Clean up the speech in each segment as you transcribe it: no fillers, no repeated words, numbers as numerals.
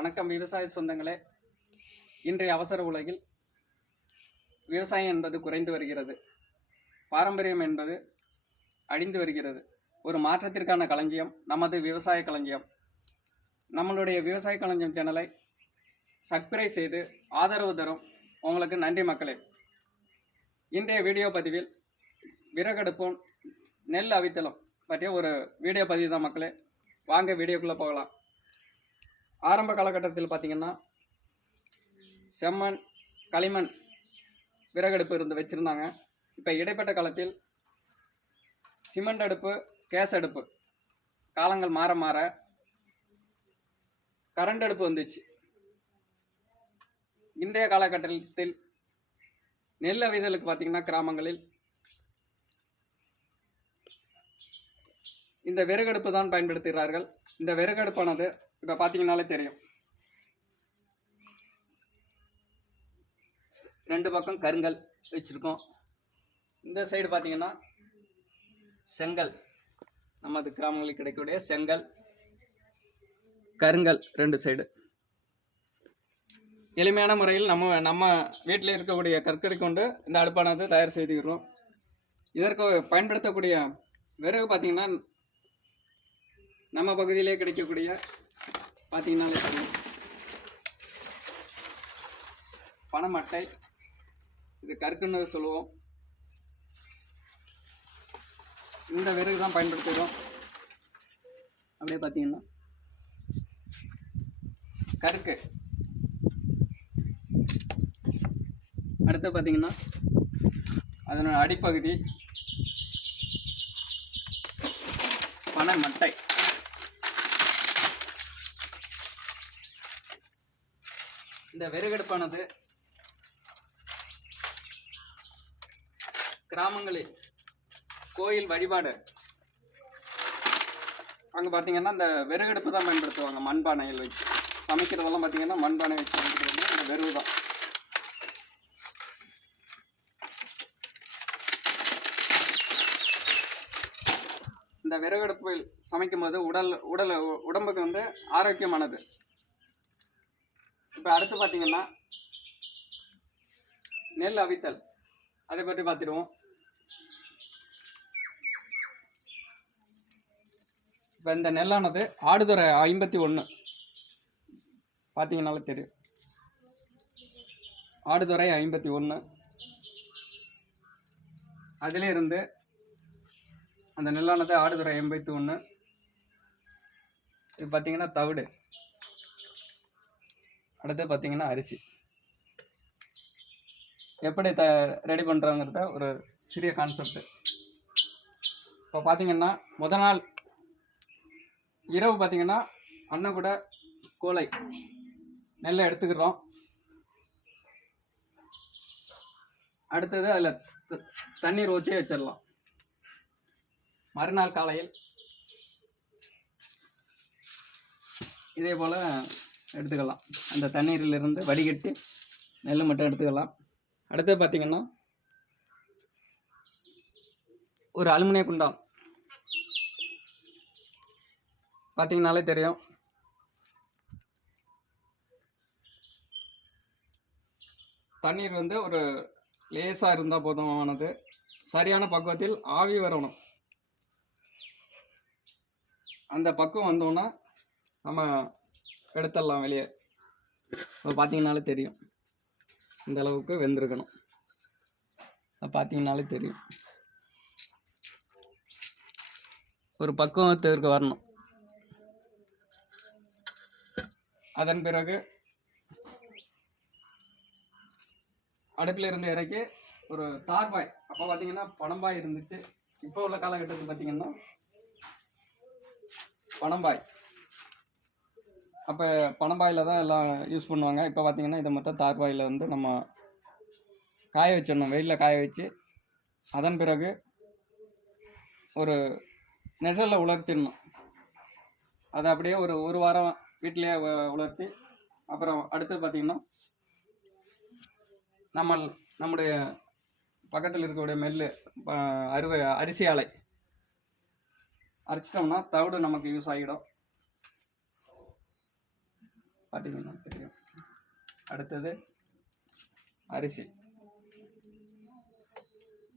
வணக்கம் விவசாய சொந்தங்களே. இன்றைய அவசர உலகில் விவசாயம் என்பது குறைந்து வருகிறது. பாரம்பரியம் என்பது அழிந்து வருகிறது. ஒரு மாற்றத்திற்கான களஞ்சியம் நமது விவசாய களஞ்சியம். நம்மளுடைய விவசாய களஞ்சியம் சேனலை சப்ஸ்கிரைப் செய்து ஆதரவு தரும் உங்களுக்கு நன்றி மக்களே. இன்றைய வீடியோ பதிவில் விறகடுப்பும் நெல் அவித்தலும் பற்றிய ஒரு வீடியோ பதிவு தான் மக்களே. வாங்க வீடியோக்குள்ளே போகலாம். ஆரம்ப காலகட்டத்தில் பார்த்திங்கன்னா செம்மண், களிமண் விறகடுப்பு வச்சுருந்தாங்க. இப்போ இடைப்பட்ட காலத்தில் சிமெண்ட் அடுப்பு, கேஸ் அடுப்பு, காலங்கள் மாற மாற கரண்ட் அடுப்பு வந்துச்சு. இன்றைய காலகட்டத்தில் நெல் அவிதலுக்கு பார்த்திங்கன்னா கிராமங்களில் இந்த விறகடுப்பு தான் பயன்படுத்துகிறார்கள். இந்த விறகடுப்பானது இப்போ பார்த்தீங்கன்னாலே தெரியும், ரெண்டு பக்கம் கருங்கல் வச்சுருக்கோம். இந்த சைடு பார்த்தீங்கன்னா செங்கல், நமது கிராமங்களில் கிடைக்கக்கூடிய செங்கல், கருங்கல் ரெண்டு சைடு. எளிமையான முறையில் நம்ம வீட்டில் இருக்கக்கூடிய கற்களை கொண்டு இந்த அடுப்பானது தயார் செய்துக்கிறோம். இதற்கு பயன்படுத்தக்கூடிய விறகு பார்த்திங்கன்னா நம்ம பகுதியிலே கிடைக்கக்கூடிய பார்த்தீங்கன்னாலே தெரியும், பனைமட்டை, இது கற்குன்னு சொல்லுவோம். இந்த விறகு தான் பயன்படுத்துகிறோம். அப்படியே பார்த்தீங்கன்னா கருக்கு. அடுத்து பார்த்தீங்கன்னா அதனோட அடிப்பகுதி பனைமட்டை. இந்த விறகடுப்பானது கிராமங்களில் கோயில் வழிபாடு அங்கே பார்த்தீங்கன்னா இந்த விறகடுப்பு தான் பயன்படுத்துவாங்க. மண்பானையில் வச்சு சமைக்கிறதெல்லாம் பார்த்தீங்கன்னா மண்பானை வச்சு சமைக்கிறது இந்த விறகு தான். இந்த விறகடுப்பில் சமைக்கும் போது உடம்புக்கு வந்து ஆரோக்கியமானது. இப்போ அடுத்து பார்த்தீங்கன்னா நெல் அவித்தல், அதை பற்றி பார்த்துடுவோம். இப்போ இந்த நெல்லானது ஆடுதுறை 51 பார்த்தீங்கன்னாலே தெரியும், ஆடுதுறை 51. அதிலிருந்து அந்த நெல்லானது ஆடுதுறை 51. இது பார்த்தீங்கன்னா தவிடு. அடுத்து பார்த்தீங்கன்னா அரிசி. எப்படி ரெடி பண்ணுறாங்கிறத ஒரு சிறிய கான்செப்ட். இப்போ பார்த்தீங்கன்னா முதல் நாள் இரவு பார்த்தீங்கன்னா அண்ணன் கூட கோலை நெல்லை எடுத்துக்கிறோம். அடுத்தது அதில் தண்ணீர் ஊற்றி வச்சிடலாம். மறுநாள் காலையில் இதே போல் எடுத்துக்கலாம். அந்த தண்ணீரிலிருந்து வடிகட்டி நெல் மட்டும் எடுத்துக்கலாம். அடுத்து பார்த்திங்கன்னா ஒரு அலுமினிய குண்டான் பார்த்தீங்கன்னாலே தெரியும். தண்ணீர் வந்து ஒரு லேசாக இருந்தால் போதுமானது. சரியான பக்குவத்தில் ஆவி வரணும். அந்த பக்குவம் வந்தோன்னா நம்ம எடுத்துடலாம் வெளியே. இப்போ பார்த்தீங்கன்னாலே தெரியும், இந்த அளவுக்கு வெந்திருக்கணும். பார்த்தீங்கன்னாலே தெரியும், ஒரு பக்குவத்திற்கு வரணும். அதன் பிறகு அடுப்பில் இருந்து இறக்கி ஒரு தார்பாய், அப்போ பார்த்தீங்கன்னா பனம்பாய் இருந்துச்சு. இப்போ உள்ள காலகட்டத்தில் பார்த்தீங்கன்னா பனம்பாய், அப்போ பனம்பாயில் தான் எல்லாம் யூஸ் பண்ணுவாங்க. இப்போ பார்த்தீங்கன்னா இதை மட்டும் தார்பாயில் வந்து நம்ம காய வச்சிடணும், வெயிலில் காய வச்சு. அதன் பிறகு ஒரு நிழலில் உலர்த்திடணும். அதை அப்படியே ஒரு வாரம் வீட்டிலேயே உலர்த்தி, அப்புறம் அடுத்து பார்த்திங்கன்னா நம்முடைய பக்கத்தில் இருக்கக்கூடிய அரிசி ஆலை அரைச்சிட்டோம்னா தவிடு நமக்கு யூஸ் ஆகிடும். பார்த்தீங்கன்னா தெரியும். அடுத்தது அரிசி.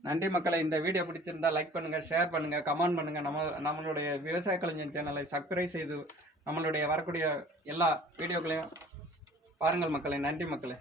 நன்றி மக்களை. இந்த வீடியோ பிடிச்சிருந்தா லைக் பண்ணுங்கள், ஷேர் பண்ணுங்கள், கமெண்ட் பண்ணுங்கள். நம்மளுடைய விவசாய கலைஞன் சேனலை சப்ஸ்கிரைப் செய்து நம்மளுடைய வரக்கூடிய எல்லா வீடியோக்களையும் பாருங்கள் மக்களை. நன்றி மக்களை.